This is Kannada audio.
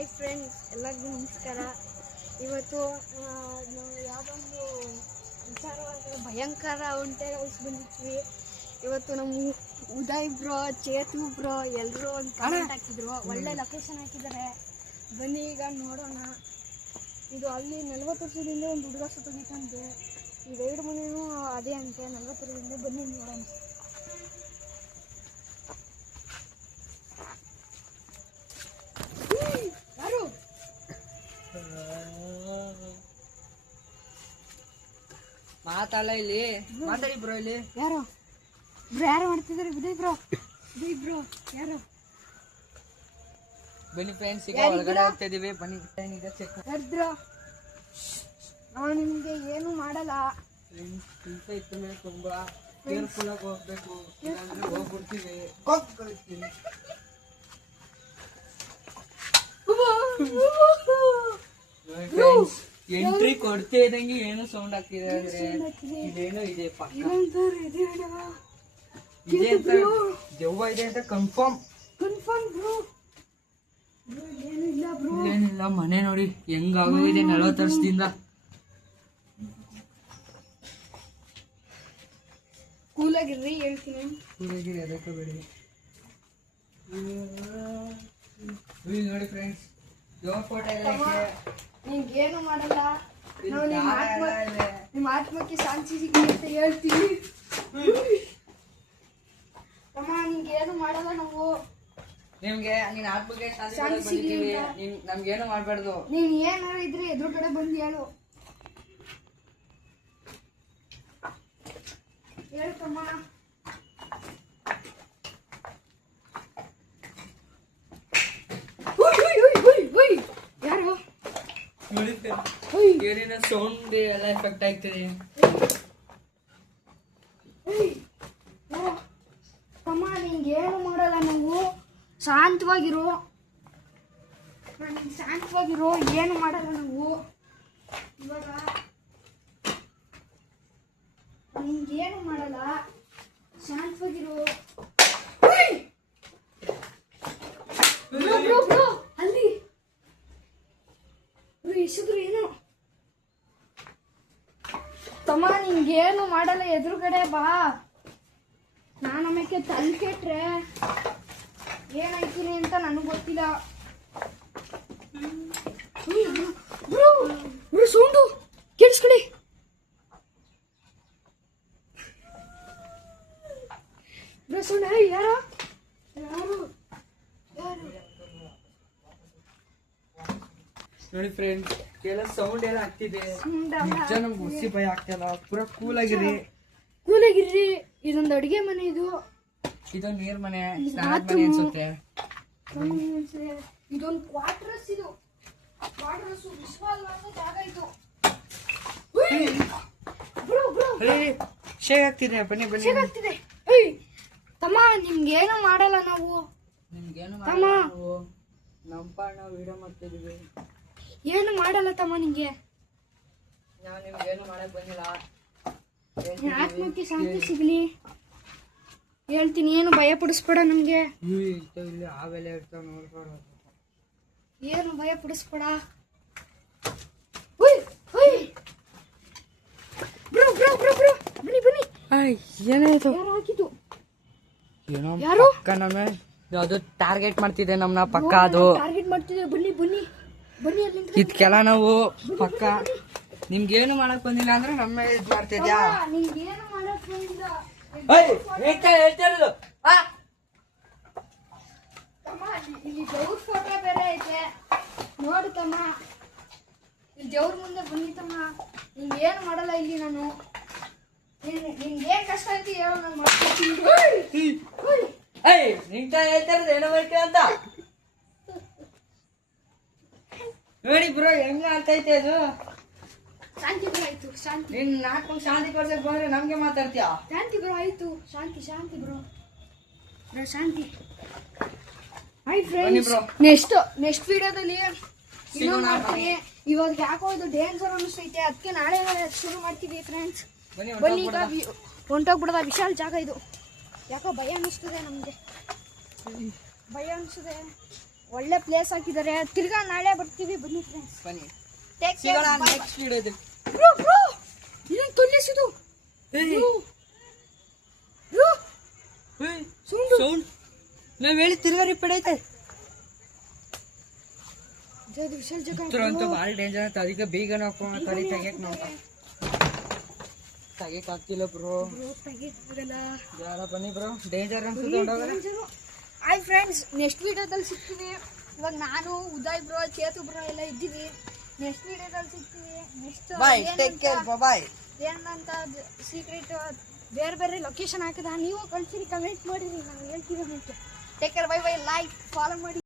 ಹಾಯ್ ಫ್ರೆಂಡ್ಸ್, ಎಲ್ಲರಿಗೂ ನಮಸ್ಕಾರ. ಇವತ್ತು ನಾವು ಯಾವುದೊಂದು ವಿಚಾರವಾದ ಭಯಂಕರ ಒಂಟೆ ಬಂದಿದ್ವಿ. ಇವತ್ತು ನಮ್ಮ ಉದಯ್ ಬ್ರೋ, ಚೇತು ಬ್ರೋ ಎಲ್ಲರೂ ಒಂದು ಕಾಮೆಂಟ್ ಹಾಕಿದ್ರು, ಒಳ್ಳೆ ಲೊಕೇಶನ್ ಹಾಕಿದ್ದಾರೆ. ಬನ್ನಿ ಈಗ ನೋಡೋಣ. ಇದು ಅಲ್ಲಿ 40 ವರ್ಷದಿಂದ ಒಂದು ಹುಡುಗ ಸತ್ತೋಗಿತ್ತಂತೆ. ಈ ರೈಡ್ ಮನೆಯೂ ಅದೇ ಅಂತೆ, 40 ವರ್ಷದಿಂದ. ಬನ್ನಿ ನೋಡೋಣ. ಯಾರು ಮಾತಾಡ ಇಲ್ಲಿ, ಮಾತಾಡಿ ಬ್ರೋ. ಇಲ್ಲಿ ಯಾರು ಬ್ರೋ? ಯಾರು ಮಾಡ್ತಿದ್ದಾರೆ? ಉದಯ್ ಬ್ರೋ, ಉದಯ್ ಬ್ರೋ ಯಾರು? ಬನ್ನಿ ಫ್ರೆಂಡ್ಸ್, ಈಗ ಒಳಗಡೆ ಹೋಗ್ತಾ ಇದೀವಿ. ಬನ್ನಿ ಚೆಕ್ ಬ್ರೋ. ನಾವು ನಿಮ್ಗೆ ಏನು ಮಾಡಲ್ಲ. ಇತ್ತು ಮೇಲೆ ತುಂಬಾ ಕೇರ್ಫುಲ್ ಆಗಿ ಹೋಗ್ಬೇಕು, ಹೋಗ್ಬಿಡ್ತೀವಿ. ಎಂಟ್ರಿ ಕೊಡ್ತಾ ಇದ್ದಂಗೆ ಏನು ಸೌಂಡ್ ಆಗ್ತಿದೆ ಅಂದ್ರೆ ಇದೇನೋ ಇದೆ ಪಕ್ಕ. ಇದೆ ಅಂತ ದೆವ್ವ ಇದೆ ಅಂತ ಕನ್ಫರ್ಮ್ ಬ್ರೋ. ಏನಿಲ್ಲ, ಮನೆ ನೋಡಿ ಹೆಂಗಾಗೋಗಿದೆ 40 ವರ್ಷದಿಂದ. ಕೂಲಾಗಿರ್ರಿ, ಹೇಳ್ತೀನಿ. ಕೂಲಾಗಿರಿ, ಅದಕ್ಕೆ ಬೇಡಿ. ನೋಡಿ ಫ್ರೆಂಡ್ಸ್, ದೆವ್ವ ಫೋಟೋ ಎಲ್ಲ ಐತೆ. ನಿಮ್ಗೇನು ಮಾಡಲ್ಲ. ನಾವು ನಿಮ್ಮ ಆತ್ಮಕ್ಕೆ ಶಾಂತಿ ಸಿಗಲಿ ಅಂತ ಹೇಳ್ತೀವಿ. ತಮ್ಮ, ನಿಮ್ಗೇನು ಮಾಡಲ್ಲ ನಾವು. ನಿಮ್ಗೆ ನಿನ್ ಆತ್ಮಕ್ಕೆ ಶಾಂತಿ ಸಿಗಲಿ. ನಮ್ಗೇನು ಮಾಡ್ಬಾರ್ದು. ನೀನ್ ಏನಾರ ಇದ್ರೆ ಎದುರುಗಡೆ ಬಂದು ಹೇಳು. ಹೇಳು ತಮ್ಮ. ಯಾರು ಏನೇನೋ ಸೌಂಡ್ ಎಲ್ಲ ಎಫೆಕ್ಟ್ ಆಗ್ತದೆ. ತಮ್ಮ, ನಿಂಗೇನು ಮಾಡಲ್ಲ ನಾವು. ಶಾಂತವಾಗಿರು, ಶಾಂತವಾಗಿರು. ಏನು ಮಾಡಲ್ಲ ನಾವು. ಇವಾಗ ನಿಂಗೇನು ಮಾಡಲ್ಲ, ಶಾಂತವಾಗಿರು. ಅಲ್ಲಿ ಇಸಿದ್ರು ಏನು? ತಮ್ಮ, ನಿಂಗೇನು ಮಾಡಲ್ಲ, ಎದುರುಗಡೆ ಬಾ. ನಾನು ಆಮೇಲೆ ತಲೆ ಕೆಟ್ರೆ ಏನಾಯ್ತೀನಿ ಅಂತ ನನಗೆ ಗೊತ್ತಿಲ್ಲ. ಸೌಂಡು ಕೇಳಿಸ್ಕೊಳ್ಳಿ. ಯಾರು ನೋಡಿ ಫ್ರೆಂಡ್ಸ್, ಎಲ್ಲ ಸೌಂಡ್ ಎಲ್ಲ ಆಗ್ತಿದೆ. ನಿಜ ನಮ್ಗೆ ಹುಸಿ ಭಯ ಆಗ್ತಿಲ್ಲ. ಪೂರ ಕೂಲಾಗಿರಿ. ಇದೊಂದು ಅಡುಗೆ ಮನೆ. ಇದೊಂದು ನೀರ್ ಮನೆ, ಸ್ನಾನದ ಮನೆ ಅನ್ಸುತ್ತೆ. ಇದೊಂದು ಕ್ವಾರ್ಟರ್ಸ್. ಇದು ಕ್ವಾರ್ಟರ್ಸ್ ವಿಶ್ವಾಸ ಜಾಗ. ಇದು ಶೇಕ್ ಆಗ್ತಿದೆ. ಬನ್ನಿ ಬನ್ನಿ. ಆಗ್ತಿದೆ. ತಮ್ಮ, ನಿಮ್ಗೇನು ಮಾಡಲ್ಲ ನಾವು. ನಿಮ್ಗೇನು ತಮ್ಮ, ನಾವು ವಿಡಿಯೋ ಮಾಡ್ತಿದೀವಿ. ಏನು ಮಾಡಲ್ಲ ತಮ್ಮ. ನಿಂಗೆ ನಾವು ನಿಮ್ಗೇನು ಮಾಡಕ್ ಬಂದಿಲ್ಲ. ಆತ್ಮಕ್ಕೆ ಶಾಂತಿ ಸಿಗ್ಲಿ ಹೇಳ್ತೀನಿ. ಏನು ಭಯ ಪಡಿಸ್ಬೇಡ ನಮ್ಗೆ. ಇಲ್ಲಿ ಆವೆಲ್ಲ ಇರ್ತಾವ, ನೋಡ್ಬಾರ್ದು. ಏನು ಭಯ ಪಡಿಸ್ಬೇಡ. ಬನ್ನಿ. ಏನಾಯ್ತು? ಯಾರು ಹಾಕಿದ್ದು? ಏನೋ ಯಾರು? ಪಕ್ಕ ನಮ್ಮೆ ಯಾವ್ದು ಟಾರ್ಗೆಟ್ ಮಾಡ್ತಿದೆ ನಮ್ನ ಪಕ್ಕ. ಅದು ಟಾರ್ಗೆಟ್ ಮಾಡ್ತಿದೆ. ಬನ್ನಿ ಅಲ್ಲಿಂದ. ಇದ್ಕೆಲ್ಲ ನಾವು ಪಕ್ಕ ನಿಮ್ಗೇನು ಮಾಡಕ್ ಬಂದಿಲ್ಲ ಅಂದ್ರೆ ನಮ್ಮ ಇದ್ ಮಾಡ್ತಿದ್ಯಾ? ನಿಂಗೇನು ಮಾಡಕ್ ಬಂದಿಲ್ಲ. ತಮ್ಮ, ಇಲ್ಲಿ ದೇವ್ರ ಫೋಟೋ ಬೇರೆ ಐತೆ ನೋಡು ತಮ್ಮ. ಇಲ್ಲಿ ದೇವ್ರ ಮುಂದೆ ಬನ್ನಿ ತಮ್ಮ. ನಿಂಗೇನು ಮಾಡಲ್ಲ ಇಲ್ಲಿ ನಾನು. ನಿನ್ಗೇನ್ ಕಷ್ಟ ಅಂತ ಹೇಳೋ, ನಾನು ಮಾಡ್ತೀನಿ. ಏನೋ ಬೈತೆ ಅಂತ ನೋಡಿ ಬ್ರೋ, ಹೆಂಗ ಆಗ್ತೈತೆ ಅದು. ಶಾಂತಿ ಬ್ರೋ ಆಯ್ತು. ಶಾಂತಿ. ನಿನ್ ನಾಲ್ಕು ಶಾಂತಿ ಕೊಡ್ಸಕ್ ಬಂದ್ರೆ ನಮ್ಗೆ ಮಾತಾಡ್ತೀಯ? ಶಾಂತಿ ಬ್ರೋ ಆಯ್ತು. ಶಾಂತಿ ಬ್ರೋ. ಶಾಂತಿ. ಹಾಯ್ ಫ್ರೆಂಡ್ಸ್, ನೆಕ್ಸ್ಟ್ ವಿಡಿಯೋದಲ್ಲಿ ಇನ್ನೂ ಮಾಡ್ತೀನಿ. ಇವಾಗ ಯಾಕೋ ಇದು ಡೇಂಜರ್ ಅನಿಸ್ತೈತೆ, ಅದಕ್ಕೆ ನಾಳೆ ಶುರು ಮಾಡ್ತೀವಿ ಫ್ರೆಂಡ್ಸ್. ಬನ್ನಿ, ಈಗ ಹೊಂಟೋಗ್ಬಿಡದ. ವಿಶಾಲ ಜಾಗ ಇದು. ಯಾಕೋ ಭಯ ಅನಿಸ್ತದೆ ನಮ್ಗೆ. ಭಯ ಅನಿಸ್ತದೆ. ಒಳ್ಳೆ ಪ್ಲೇಸ್ ಹಾಕಿದ್ದಾರೆ. ತಿರ್ಗಾ ನಾಳೆ ಬರ್ತೀವಿ, ಬನ್ನಿ ಫ್ರೆಂಡ್ಸ್. ಬನ್ನಿ ಟೇಕ್ ಸಿಗೋಣ ಕೇರ್. ನೆಕ್ಸ್ಟ್ ವಿಡಿಯೋದಲ್ಲಿ. ಬ್ರೋ ಇದೇನು ತೊಲ್ಲಿಸಿದು? ಸೌಂಡ್ ನಾವ್ ಹೇಳಿ ತಿರ್ಗಾ ರಿಪೀಟ್ ಐತೆ. ವಿಶಾಲ್ ಜಗ ಅಂತೂ ಭಾಳ ಡೇಂಜರ್ ಅಂತ, ಅದಕ್ಕೆ ಬೇಗ ನಾವು ತೆಗಿಯಕ್ ನಾವು ತೆಗಿಯಕ್ ಆಗ್ತಿಲ್ಲ ಬ್ರೋ. ಯಾರ ಬನ್ನಿ ಬ್ರೋ, ಡೇಂಜರ್ ಅನ್ಸುತ್ತೆ. ಹಾಯ್ ಫ್ರೆಂಡ್ಸ್, ನೆಕ್ಸ್ಟ್ ವಿಡಿಯೋದಲ್ಲಿ ಸಿಗ್ತೀವಿ. ಇವಾಗ ನಾನು ಉದಯ್ ಬ್ರೋ, ಚೇತು ಬ್ರೋ ಎಲ್ಲ ಇದ್ದೀವಿ. ನೆಕ್ಸ್ಟ್ ವಿಡಿಯೋದಲ್ಲಿ ಸಿಗ್ತೀವಿ. ನೆಕ್ಸ್ಟ್ ಬಾಯ್, ಟೇಕ್ ಕೇರ್, ಬಾಯ್. ಏನಂತ ಸೀಕ್ರೆಟ್ ಬೇರೆ ಬೇರೆ ಲೊಕೇಶನ್ ಹಾಕಿದ ನೀವು ಕಳ್ಸಿರಿ, ಕಮೆಂಟ್ ಮಾಡಿರಿ, ನಾವು ಹೇಳ್ತೀವಿ. Take care, bye bye, like follow ಮಾಡಿ.